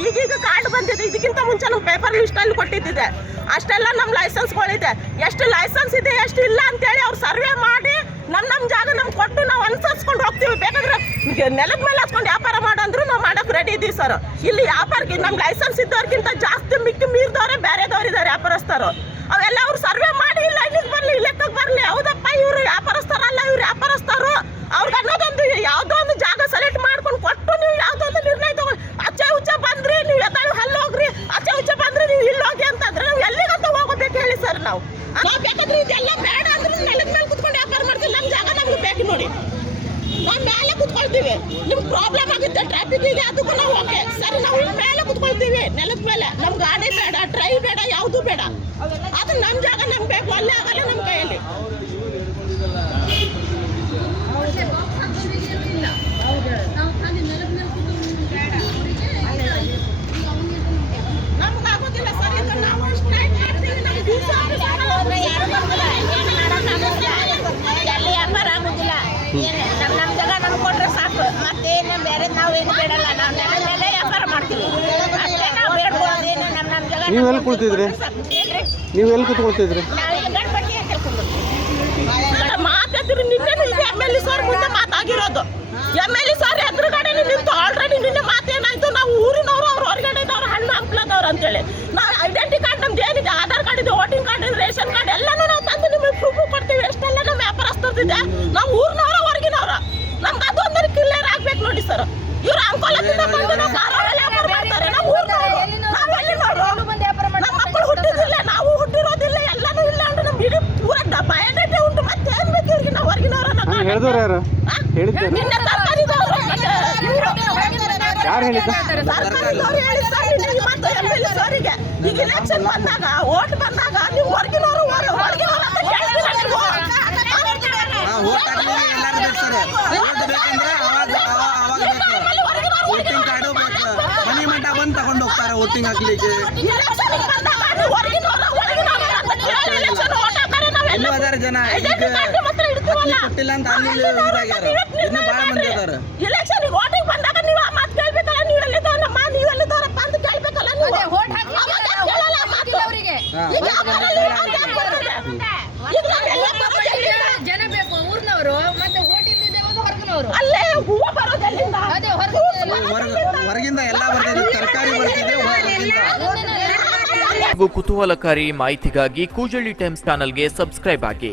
ಈಗೀಗ ಕಾರ್ಡ್ ಬಂದಿದೆ. ಇದಕ್ಕಿಂತ ಮುಂಚೆ ನಮ್ಮ ಪೇಪರ್ ಲಿಸ್ಟ್ ಅಲ್ಲಿ ಕೊಟ್ಟಿದ್ದಿದೆ. ಅಷ್ಟೆಲ್ಲ ನಮ್ಮ ಲೈಸೆನ್ಸ್ಗಳಿದೆ ಎಷ್ಟು ಲೈಸೆನ್ಸ್ ಇದೆ, ಎಷ್ಟು ಇಲ್ಲ ಅಂತೇಳಿ ಅವ್ರು ಸರ್ವೆ ಮಾಡಿ ನಮ್ಮ ನಮ್ಮ ಜಾಗ ನಮ್ಗೆ ಕೊಟ್ಟು ನಾವು ಅನುಸರಿಸ್ಕೊಂಡು ಹೋಗ್ತೀವಿ. ಬೇಕಾದ್ರೆ ನೆಲದ ಮೇಲೆ ಹಚ್ಕೊಂಡು ವ್ಯಾಪಾರ ಮಾಡಂದ್ರು ನಾವು ಮಾಡೋಕೆ ರೆಡಿ ಇದ್ದೀವಿ ಸರ್ ಇಲ್ಲಿ ವ್ಯಾಪಾರಕ್ಕೆ ನಮ್ಗೆ ಲೈಸೆನ್ಸ್ ಇದ್ದವ್ರಿಗಿಂತ ಜಾಸ್ತಿ ಮಿಕ್ಕಿ ಮೀರಿದವ್ರೆ ಬೇರೆದವ್ರು ಇದ್ದಾರೆ ವ್ಯಾಪಾರಸ್ಥರು. ಅವೆಲ್ಲ ಅವ್ರು ಸರ್ವೆ ಮಾಡಿ ಇಲ್ಲ ಇಲ್ಲಿಗೆ ಬರಲಿ ಲೆಕ್ಕಕ್ಕೆ ಬರಲಿ. ಹೌದಪ್ಪ ಇವ್ರು ವ್ಯಾಪಾರಸ್ಥರಲ್ಲ, ಇವ್ರು ವ್ಯಾಪಾರಸ್ಥರು. ಅವ್ರಿಗೆ ನಾವು. ನಾವು ಬೇಕಾದ್ರೆ ಇದೆಲ್ಲ ಬೇಡ ಅಂದ್ರೆ ನೆಲದ ಮೇಲೆ ಕುತ್ಕೊಂಡು ವ್ಯಾಪಾರ ಮಾಡ್ತೀವಿ. ನಮ್ಮ ಜಾಗ ನಮ್ಗೆ ಬೇಕು ನೋಡಿ. ನಾವು ಮೇಲೆ ಕುತ್ಕೊಳ್ತೀವಿ. ನಿಮ್ಗೆ ಪ್ರಾಬ್ಲಮ್ ಆಗುತ್ತೆ ಟ್ರಾಫಿಕ್ ಇದೆ, ಅದಕ್ಕೂ ನಾವು ಓಕೆ ಸರಿ, ನಾವು ಮೇಲೆ ಕುತ್ಕೊಳ್ತೀವಿ, ನೆಲದ ಮೇಲೆ. ನಮ್ ಗಾಡಿ ಬೇಡ ಟ್ರೈ ಬೇಡ ಯಾವುದು ಬೇಡ ಅದು ನಮ್ಮ ಜಾಗ ನಮ್ಗೆ ಬೇಕು ಅಲ್ಲೇ ಆಗಲ್ಲ ನಮ್ಮ ಕೈಯಲ್ಲಿ ನಮ್ಗೆ ಆಗೋದಿಲ್ಲ ಸರ್ ಇದು ನಾವು ಸ್ಟ್ರೈಕ್ ಮಾಡ್ತೀವಿ ನಮ್ಗೆ ದಿವಸ ಯಾರು ಬರಲ್ಲ ಎಲ್ಲಿ ವ್ಯಾಪಾರ ಆಗುದಿಲ್ಲ ಏನು ನಮ್ಮ ನಮ್ಮ ಜಾಗ ನಮ್ಗೆ ಕೊಟ್ರೆ ಸಾಕು. ಮತ್ತೇನು ಬೇರೆ ನಾವೇನು ಬೇಡಲ್ಲ. ನಾವು ನೆಲ ಮೇಲೆ ವ್ಯಾಪಾರ ಮಾಡ್ತೀವಿ. ಅಷ್ಟೇ ನಾವು ಬೇಡ್ಬೋದು ಏನು ನಮ್ಮ ನಮ್ಮ ಜಾಗ ನೀವು ಎಲ್ಲಿ ಕುಳಿತಿದ್ರಿ ನೀವು ಎಲ್ಲಿ ಕುತ್ಕೊಳ್ತಿದ್ರಿ? ಮಾತಾಡ್ತೀರಿ ನಿನ್ನೆ ಎಂ ಎಲ್ ಸರ್ ಮುಂದೆ ಮಾತಾಗಿರೋದು. ಎಂ ಎಲ್ ಸರ್ ಎದುರುಗಡೆ ನಿಂತು ಆಲ್ರೆಡಿ ನಿನ್ನೆ ಮಾತೇನಾಯ್ತು? ನಾವು ಊರಿನವರು ಅವ್ರ ಹೊರಗಡೆದವ್ರು ಹಣ್ಣು ಹಂಪ್ಲದವ್ರು ಅಂತೇಳಿ. ನಾವು ಐಡೆಂಟಿ ಕಾರ್ಡ್ ನಮ್ದು ಏನಿದೆ? ಆಧಾರ್ ಕಾರ್ಡ್ ಇದೆ ವೋಟಿಂಗ್ ಕಾರ್ಡ್ ಇದೆ ರೇಷನ್ ಕಾರ್ಡ್ ಎಲ್ಲನೂ ನಾವು ತಂದು ನಿಮಗೆ ಪ್ರೂಫ್ ಕೊಡ್ತೀವಿ. ಎಷ್ಟೆಲ್ಲ ವ್ಯಾಪಾರ ವ್ಯಾಪಾರಸ್ಥರಿದೆ ನಾವು ಊರಿನವ್ರ ಹೊರಗಿನವ್ರ ನಮ್ಗೆ ಅದೊಂದು ಕ್ಲಿಯರ್ ಆಗ್ಬೇಕು ನೋಡಿ ಸರ್ ಇವ್ರು ಅಂಕೋಲದಿಂದ ಬಂದು ನಾವು ಧಾರವಾಡಲ್ಲಿ ವ್ಯಾಪಾರ ಮಾಡ್ತಾರೆ ನಾವು ಊರಿನವರು ನಾವು ಎಲ್ಲಿನವರು ನಮ್ಮ ಮಕ್ಕಳು ಹುಟ್ಟಿದಿಲ್ಲ ನಾವು ಹುಟ್ಟಿರೋದಿಲ್ಲ ಎಲ್ಲಾನು ಇಲ್ಲ ಅಂದ್ರೆ ನಮ್ಗೆ ಇಡೀ ಪೂರ ಬಯೋಡೇಟಾ ಉಂಟು ಮತ್ತೆ ಏನ್ ಬೇಕು ಇವ್ರಿಗೆ ನಾವು ಹೊರಗಿನವ್ರನ್ನ ಹಂಗೆ ಹೇಳಿದವ್ರು ಯಾರು? ಹೇಳಿದ್ದಾರೆ. ಯಾರು ಹೇಳಿದ್ದ? ಈಗ ಇಲೆಕ್ಷನ್ ಬಂದಾಗ ಓಟ್ ಬಂದಾಗ ನೀವು ಹೊರಗಿನವರು ಹೊರಗಿನವರು ಅಂತ. ವೋಟಿಂಗ್ ಕಾರ್ಡು ಮನಿ ಬಂದು ತಗೊಂಡು ಹೋಗ್ತಾರೆ ವೋಟಿಂಗ್ ಹಾಕ್ಲಿಕ್ಕೆ. ಎಲ್ಲೂ ಅದಾರ ಜನ ಈಗ ಐಡೆಂಟಿ ಕಾರ್ಡ್ ಮಾತ್ರ ಹಿಡ್ತೀವಲ್ಲ. ಹಾಕ್ಲಿಕ್ಕೆ ಕೊಟ್ಟಿಲ್ಲ ಅಂತ ಅಲ್ಲಿ ಇದಾಗ್ಯಾರ ಇನ್ನು ಭಾಳ ಮಂದಿ ಅದಾರ. ಇಲೆಕ್ಷನ್ ವೋಟಿಂಗ್ ಬಂದಾಗ ನೀವು ಆ ಮಾತು ಕೇಳ್ಬೇಕಲ್ಲ ನೀವು ಎಲ್ಲಿದ್ದವನಮ್ಮ ನೀವು ಎಲ್ಲಿದ್ದವರಪ್ಪ ಅಂತ ಕೇಳ್ಬೇಕಲ್ಲ ನೀವು. ಅವಾಗ ಕೇಳಲ್ಲ ಆ ಮಾತು. ಹಾ, ಈಗ vote ಆ ಬಂದಾಗ ಬರಲ್ಲ, ಕೇಳಲ್ಲ. ಈಗ ಬರುತ್ತೆ. ಈಗ ನಾವೆಲ್ಲ ಬರೋದು ಎಲ್ಲಿಂದ? ಜನ ಬೇಕು ಊರ್ನವರು ಮತ್ತೆ ಓಟ್ ಇದ್ದಿದ್ದೇವೆ ಹೊರಗಿನವರು? ಅಲ್ಲೇ ಹೂವು ಬರೋದು ಅದೇ ಹೊರಗಿಂದ ಎಲ್ಲ ಬರ್ತಿದೆ ತರಕಾರಿ ಬರ್ತಿದೆ ಕುತೂಹಲಕಾರಿ ಮಾಹಿತಿಗಾಗಿ ಕೂಜಳ್ಳಿ ಟೈಮ್ಸ್ ಚಾನಲ್ಗೆ ಸಬ್ಸ್ಕ್ರೈಬ್ ಆಗಿ.